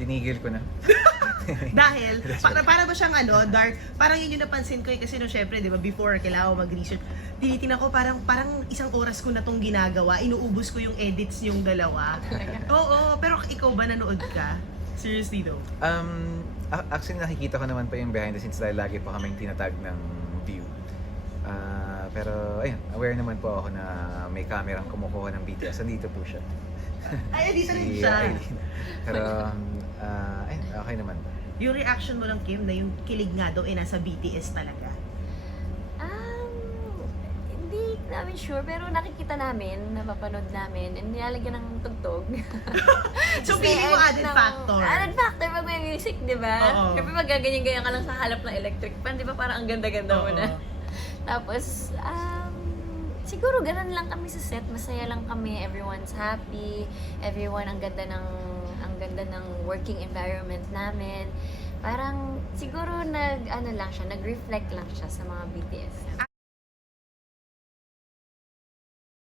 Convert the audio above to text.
tinigil ko na. Dahil, para ba siyang dark? Parang yun yung napansin ko kasi nung syempre, di ba, before kailangan ko mag-research, tinitingnan ko parang isang oras ko na tong ginagawa, inuubos ko yung edits yung dalawa. Oo, pero ikaw ba nanood ka? Seriously though? Actually nakikita ko naman pa yung behind the scenes dahil lagi pa kaming tinatag ng view. Pero ayun, aware naman po ako na may kamerang kumukuha ng BTS. Andito po siya. Ay, dito rin Si siya. Aileen. Pero ayun, okay naman. Yung reaction mo lang, Kim, na yung kilig nga daw nasa BTS talaga. Hindi namin sure, pero nakikita namin, napapanood namin, and nilalagyan ng tugtog. So, Kasi feeling mo edit added ng- factor. Added factor pag may music, di ba? Oo. Siyempre pag gaganyan-ganyan ka lang sa halap ng electric fan, di ba parang ang ganda-ganda mo Oo. na. Tapos, siguro ganun lang kami sa set, masaya lang kami, everyone's happy, everyone ang ganda ng working environment namin. Parang siguro nag-reflect lang siya sa mga BTS.